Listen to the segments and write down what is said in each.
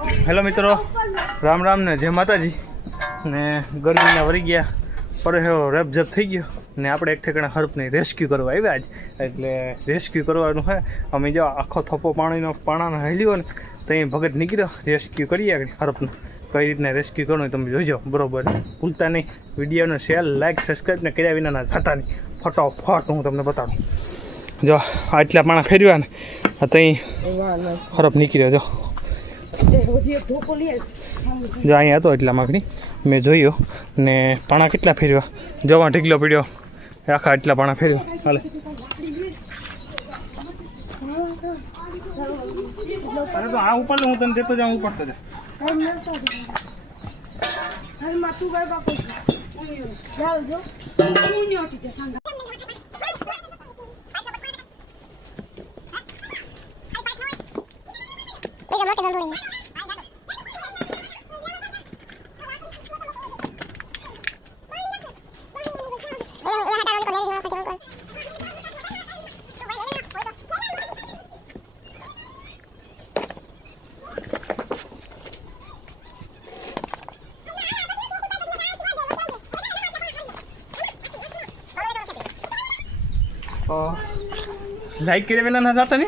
Hello મિત્રો, રામ રામ ને જય માતાજી. ને ગરમીના વરી ગયા પર રેપઝપ થઈ ગયો ને આપણે એક ઠેકાણા હરપને રેસ્ક્યુ કરવા આવ્યા જ. એટલે રેસ્ક્યુ કરવાનું છે. અમે જો આખો થપ્પો પાણાનો હેલ્યો ને તો અહીં ભગત નીકળ્યો રેસ્ક્યુ કરીએ આગળ હરપનું. કઈ રીતના રેસ્ક્યુ કરવું તમે જોઈજો બરોબર. ભૂલતા નહીં વિડીયોને શેર લાઇક સબસ્ક્રાઈબ ને કર્યા વિનાના જાતા નહીં. ફટોફટ હું તમને બતાવું. જો આટલા પાણા ફેરવ્યા ને ત્યાં હરપ નીકળ્યો. જો જો અહીંયા હતો એટલા માગણી મેં જોયો ને પાણા કેટલા ફેરવ્યા. જોવા ઢીકલો પડ્યો આખા એટલા પાણા ફેરવ્યા. હાલે અરે તો આ ઉપર હું તને દેતો જાઉં ઉપાડતો જા. લાઈક કર્યા વિના ના જતા ને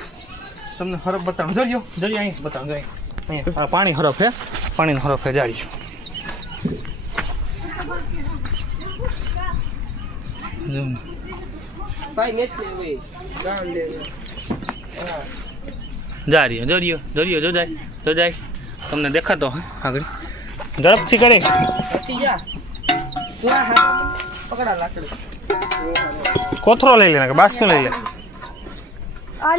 તમને હરફ બતાવું. જજો જજો અહીં બતાવું. જો અહીંયા પાણી હરફ હે, પાણીનો હરફ હે જાળી. જારીઓ જોરિયો જોરિયો જો જાય તમને દેખાતો હે આગળ. ઝડપથી કરે કોથરો લઈ લે બાસ્કું લઈ લે.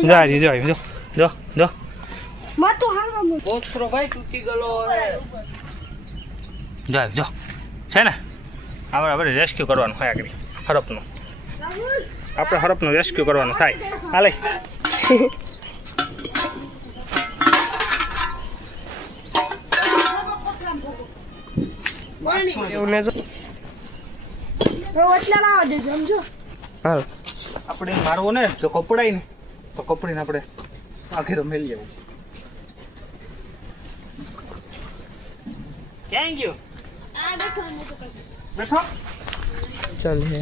જારી જો જો જો જો માતો હારવા કોથરો ભાઈ તૂટી ગયો જાય જો છે ને. આપણે રેસ્ક્યુ કરવાનું હોય આગળ હરપનું. આપણે હરપનું રેસ્ક્યુ કરવાનું થાય. હાલે આપણે મારવો ને જો કપડાય ને તો કપડીને આપણે આખેરો મેલી જવું. ક્યાં ગયો બેઠો ચાલ હે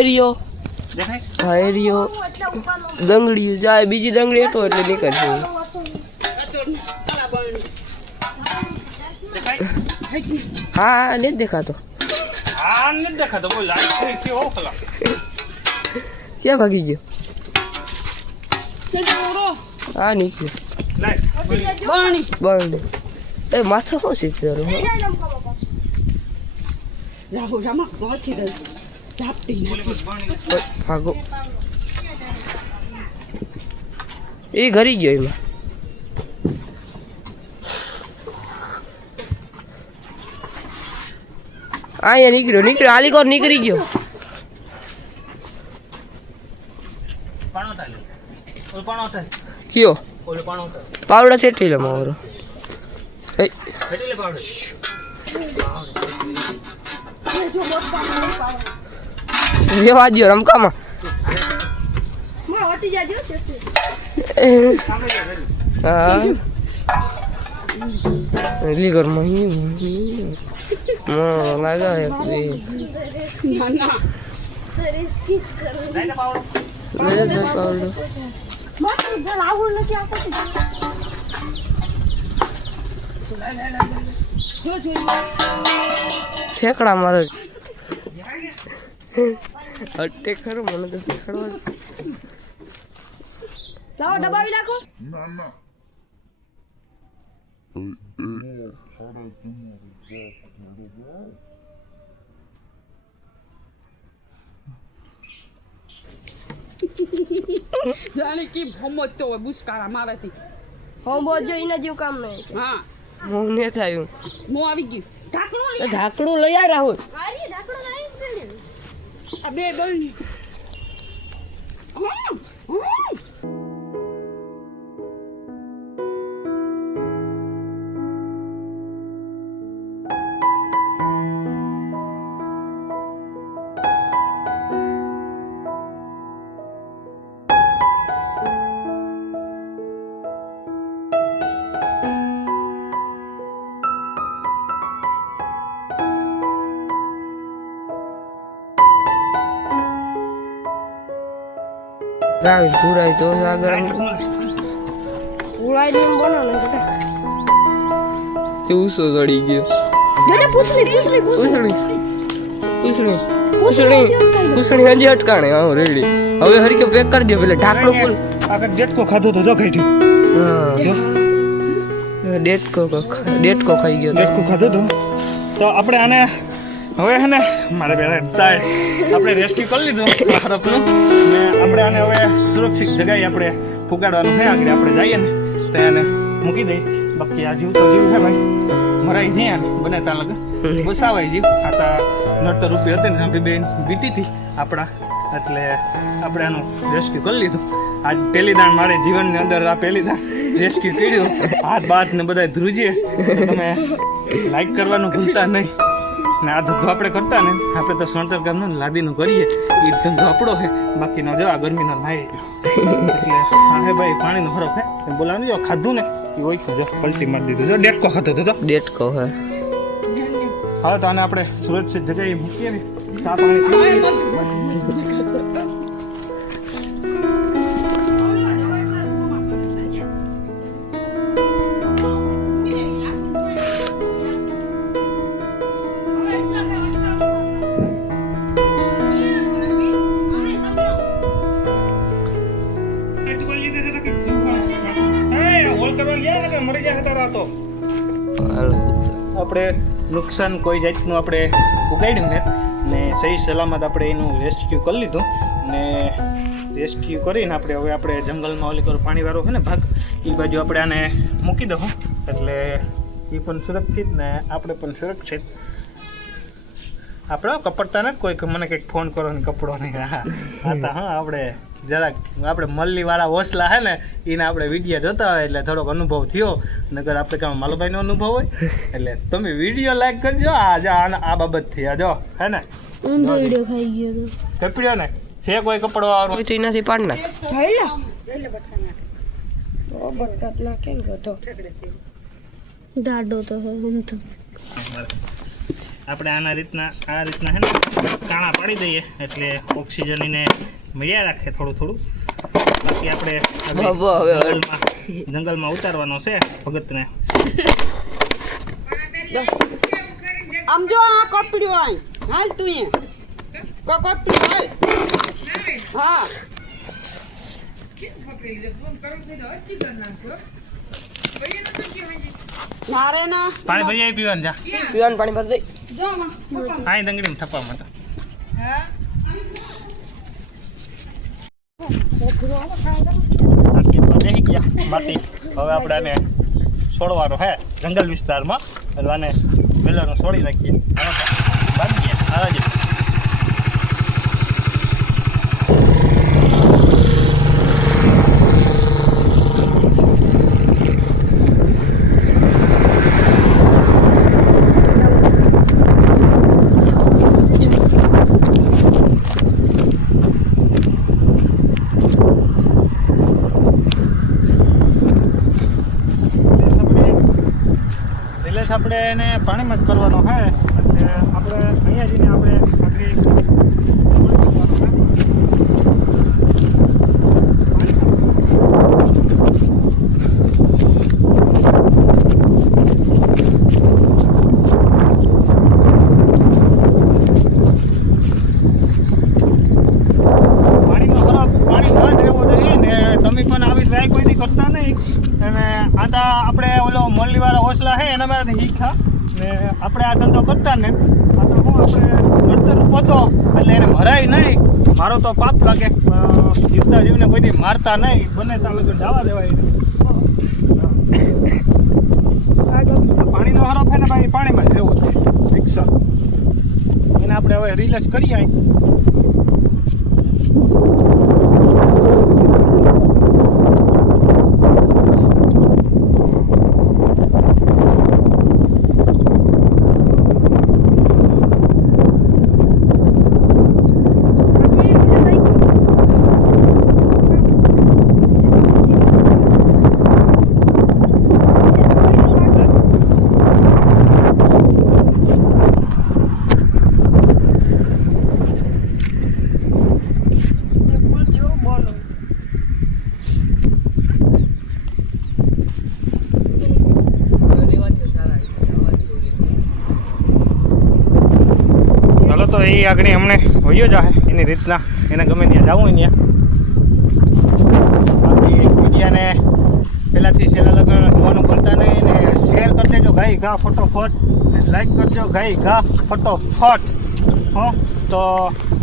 એરિયો દેખાય. હા એરિયો દંગડી જાય બીજી દંગડી હતો એટલે નીકળશે. હા નથી દેખાતો. હા નથી દેખાતો. બોલ ક્યાં ભાગી ગયો? હા નીકળ્યો બરણી. એ માથો શું શીખ્યો ભાગો. એ ઘરી ગયો એમાં. અહીંયા નીકળ્યો આલીકોર નીકળી ગયો. કયો પાવડા છેટી લે મારો. રેવા દો રમકામાં. હા લીગર માં લાગા ઠેકડા મારે અટે ખરો. મને તો ઠેકડવા લાવો દબાવી નાખો. ના જાણે કે હોમત તો બુસ્કારા મારાથી હોમો જો એના જેવું કામ નહીં. હા હું ને થયું મો આવી ગયું. ઢાંકણું લઈ આ રાહુલ. આ બે બળની રાવી પૂરાય તો આગળ ઉડાઈ ને બોલો ને બેટા ઉસો ચડી ગયો બેટા પૂછડી પૂછડી હજી અટકાણે હા રેડી હવે હરકે પેક કરી દે પેલા ઢાંકણું ખોલ આ કંઈક ડેટકો ખાધો તો જો કાઢ્યું હા ડેટકો ખાઈ ગયો ડેટકો ખાધો તો આપણે આને હવે હે ને મારે બેટા આપણે રેસ્ક્યુ કરી લીધું હરફનું ને આપણે આને હવે સુરક્ષિત જગ્યાએ આપણે ફુગાડવાનું છે આગળ આપણે જઈએ ને તો એને મૂકી દઈએ બાકી આ જીવ તો જીવ છે ભાઈ મરાય નહીં આને બને ત્યાં લગન બસાવાય જીવ આ તા નડતર રૂપિયા હતી ને બેન બીતી હતી આપણા એટલે આપણે આનું રેસ્ક્યુ કરી લીધું આજ પહેલી દાણ મારે જીવનની અંદર આ પહેલી દાણ રેસ્ક્યુ કર્યું હાથ બાથ ને બધા ધ્રુજીએ તમે લાઈક કરવાનું ભૂલતા નહીં ને આ ધંધો આપણે કરતા ને આપણે તો સણતર ગામનો લાદીનું કરીએ એ ધંધો આપણો છે બાકીનો જો આ ગરમીનો નાઈ એટલે હા હે ભાઈ પાણીનો ફરક હે બોલાવાનું જો ખાધું ને એ હોય જો પલટી મારી દીધું જો ડેટકો ખાતો હતો ડેટકો હે હવે તો આને આપણે સુરક્ષિત જગ્યાએ મૂકીએ ને ચા પાણી પીએ. આપણે નુકસાન કોઈ જાતનું આપણે ઉગાડ્યું ને સહી સલામત આપણે એનું રેસ્ક્યુ કરી લીધું ને રેસ્ક્યુ કરીને આપણે જંગલમાં ઓલી કરો પાણીવાળો છે ને ભાગ એ બાજુ આપણે આને મૂકી દઉં એટલે એ પણ સુરક્ષિત ને આપણે પણ સુરક્ષિત આપણે કપડતા નથી કોઈ મને કંઈક ફોન કરો ને કપડો નહીં હા આપણે જરાક આપણે મલ્લીવાળા હોસલા હે ને એને આપણે વિડીયો જોતા હોય એટલે થોડોક અનુભવ થયો નગર આપણે કામ માલુભાઈનો અનુભવ હોય એટલે તમે વિડીયો લાઈક કરજો આ બાબતથી આ જો હે ને ઊંધો વિડિયો ખાઈ ગયો તો કપડ્યો ને છે કોઈ કપડો વાળો તો એનાથી પાડ ના ખાઈલા ઓ બટકાત ના કેમ ગયો દાડો તો હું તો આપણે આ રીતના હે ને કાણા પાડી દઈએ એટલે ઓક્સિજન એને મળ્યા રાખે થોડું બાકી આપણે જંગલમાં ઉતારવાનો છે ભગતને આમ જો આ કપડ્યું આય હાલ તું એ કપડ્યું હાલ હા નારે ના પાણી ભરી આવી પીવાનું જા પીવાનું પાણી ભરી દઈ જો આ દંગડીમાં થપ્પા માટે બેસી ગયા બાકી હવે આપણે આને છોડવાનો હે જંગલ વિસ્તારમાં એટલે આને વેલાનો છોડી નાખીએ બાંધીએ આરાજી આપણે એને પાણીમાં જ કરવાનો છે એટલે આપણે અહીંયા જઈને આપણે કરતા નહીં અને આતા આપણે ઓલો મલ્લીવાળા હોસલા છે એના માટે હીખા ને આપણે આ ધંધો કરતા ને આ તો હું આપણે નડતર હતો એટલે એને મરાય નહીં મારો તો પાપ લાગે જીવતા જીવને કોઈ મારતા નહીં બને તમે તો જવા દેવાય પાણીનો હરફ છે ને ભાઈ પાણીમાં જ રહેવું છે રિક્ષા એને આપણે હવે રિલેક્સ કરી આવી એ આગળ હમણે વયો જાય એની રીતના એને ગમે ત્યાં જવું હોય ત્યાં બાકી વિડીયાને પહેલાંથી છેલ્લા લગન જોવાનું ભૂલતા નહીં ને શેર કરી દેજો ગાઈ ઘા ફટોફટ લાઈક કરજો ગાઈ ઘા ફટોફટ હો તો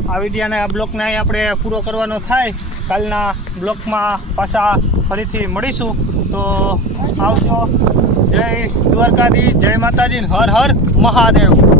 આ વિડીયાને આ બ્લોગને અહીં આપણે પૂરો કરવાનો થાય કાલના બ્લોગમાં પાછા ફરીથી મળીશું તો આવજો જય દ્વારકાધીશ જય માતાજી હર હર મહાદેવ